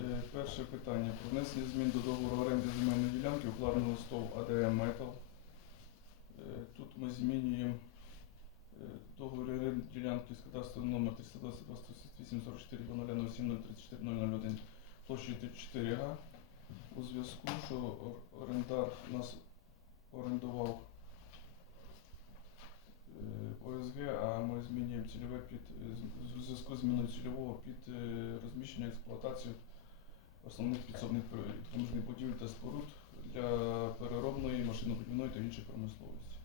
Е, Перше питання про внесення змін до договору оренди земельної ділянки, укладеного з ТОВ АДМ Метал. Е, Тут ми змінюємо е, договір оренди ділянки з кадастровим номер 322 168 44 0007 034 001 площею 34 га. У зв'язку, що орендар нас орендував ОСГ, а ми змінюємо цільове під зв'язку з зміною цільового під розміщення експлуатацію основних підсобних допоміжних будівель та споруд для переробної, машинобудівної та іншої промисловості.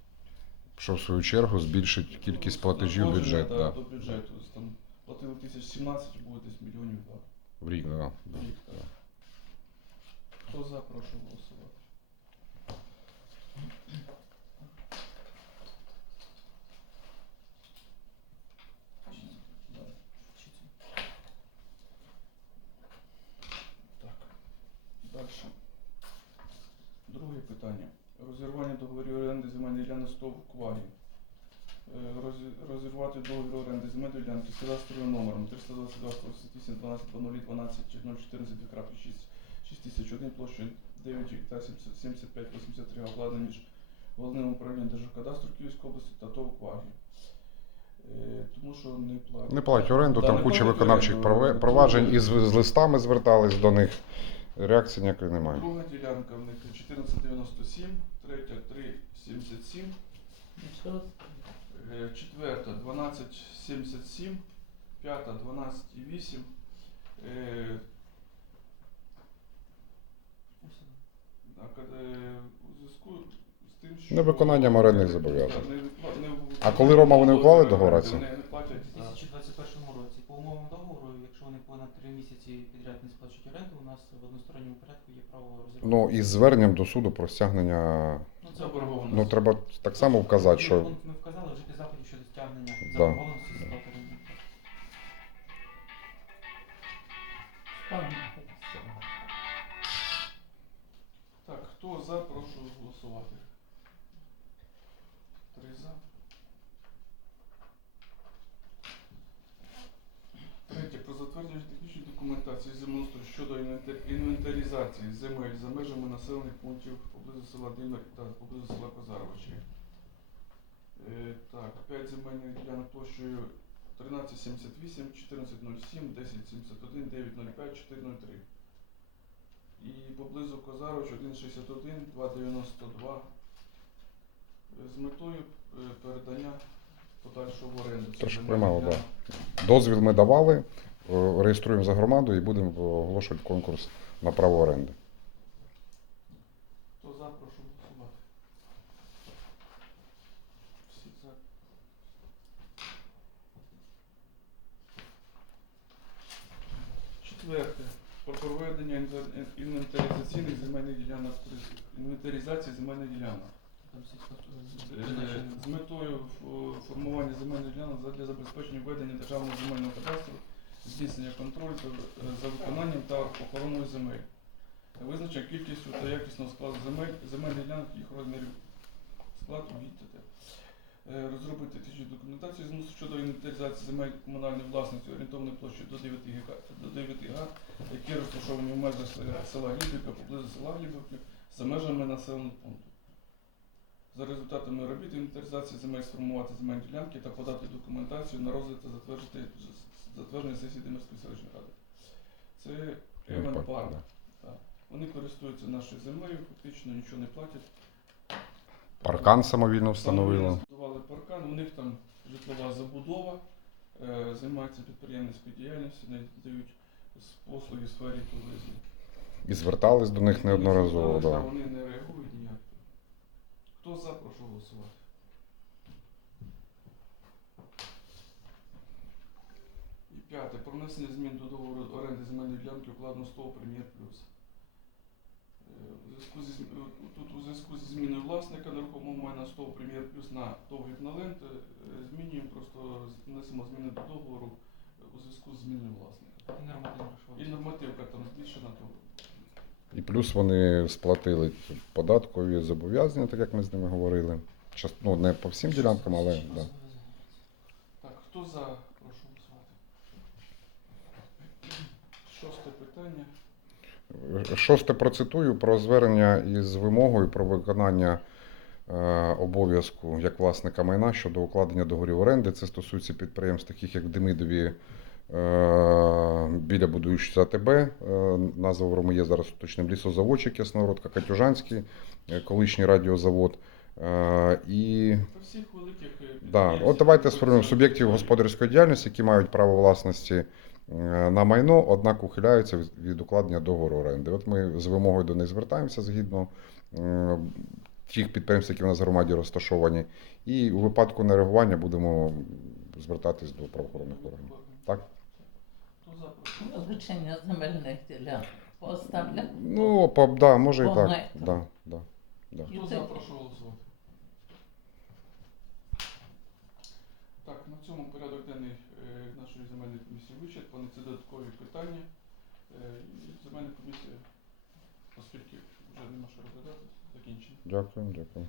Що в свою чергу збільшить кількість платежів в Надходження, бюджет да, до бюджету. Там платили тисяч 17, буде десь мільйонів два. в рік. Да. в рік. Так. Хто за, прошу голосувати. Да. Так. Далі. Друге питання. Розірвання договорів оренди земельної ділянки СТОВ Квагі. Е, Розірвати договір оренди земельної ділянки з кадастровим номером 322 188 12 00 12 014 6001 площею 9 гектар 75 83 обладнання між головним управлінням Держкадастру Київської області та ТОВ Квагі. Е, Тому що не платять. Не платять оренду, Да, там куча виконавчих оренду. проваджень і з, з листами звертались до них. Реакції ніякої немає. Друга ділянка в них 1497, третя 377, е, четверта 1277, п'ята 12,8. Е, е, у зв'язку з тим, що Невиконанням орендних зобов'язань. Не не А коли, Рома, вони уклали оренди, договор? Вони не платять У 2021 році по умовам договору, якщо вони понад 3 місяці підряд не оренду, у нас в односторонньому порядку є право розірвати. Ну і з зверненням до суду про стягнення. Ну, це заборгованість. Ну треба так само вказати, що Ми вказали вжити заходів щодо стягнення Да. заборгованості з сплати оренди. Так, хто за, прошу голосувати. Три за. Третє. Про технічної документації землеустрою щодо інвентар- інвентаризації земель за межами населених пунктів поблизу села Димир та поблизу села Козаровичі. Е, так, 5 земельних ділянок площею 1378, 1407, 1071, 905, 403. І поблизу Козарович 161, 292 е, з метою е, передання подальшого в оренду. Дозвіл ми давали, реєструємо за громаду і будемо оголошувати конкурс на право оренди. Хто за, прошу голосувати. Всі за. Четверте. Про проведення інвентаризаційних земельних ділянок інвентаризації земельних ділянок. Е, призначення. З метою формування земельних ділянок для забезпечення ведення державного земельного кадастру, здійснення контролю за виконанням та охороною земель. Визначення кількістю та якісного складу земель, земельних ділянок, їх розмірів складу відтяти. Е, Розробити технічну документацію щодо інвентаризації земель комунальної власності орієнтовною площею до 9 га, до 9 га, які розташовані в межах села- села Глібівка, поблизу села Глібівки, за межами населеного пункту. За результатами робіт інвентаризації земель сформувати земельні ділянки та подати документацію на розгляд та затвердити затвердження сесії Демирської селищної ради. Це Евен Парк. Вони користуються нашою землею, фактично нічого не платять. Паркан самовільно встановили. Збудували паркан, у них там житлова забудова, е, займаються підприємницькою діяльністю, надають послуги в сфері туризму. І звертались до них неодноразово. Да. Вони не реагують ніяк. Хто за, прошу голосувати. І п'яте. Про внесення змін до договору оренди земельної ділянки укладено 100 Прем'єр Плюс. Е, е, Тут у зв'язку зі зміною власника нерухомого майна 100 Прем'єр Плюс на ТОВ «Гіпнолент» е, змінюємо, просто внесемо зміни до договору у зв'язку з зміною власника. І нормативка там збільшена, то І плюс вони сплатили податкові зобов'язання, так як ми з ними говорили. Час- Ну, не по всім ділянкам, але да. Так, хто за? Прошу голосувати. Шосте. Питання. Шосте процитую про звернення із вимогою про виконання е, обов'язку як власника майна щодо укладення договорів оренди. Це стосується підприємств, таких як в Демидові біля будуючого АТБ. Е, назва в є зараз уточним лісозаводчик Ясногородка, Катюжанський, е, колишній радіозавод. Е, і всіх великих е, Да. От давайте сформуємо суб'єктів господарської діяльності, які мають право власності е, на майно, однак ухиляються від- укладення договору оренди. От ми з вимогою до них звертаємося згідно е, тих підприємств, які в нас в громаді розташовані, і у випадку нереагування будемо звертатись до правоохоронних органів. Так? Хто за. Вилучення земельних ділянок поставлять. Ну, по, да, може і так. Да, да, да. Хто за, прошу голосувати. Так, на цьому порядок денний е, нашої земельної комісії вичерпаний. Це додаткові питання. Е, і Земельна комісія, оскільки вже нема що розглядати, закінчена. Дякую, дякую.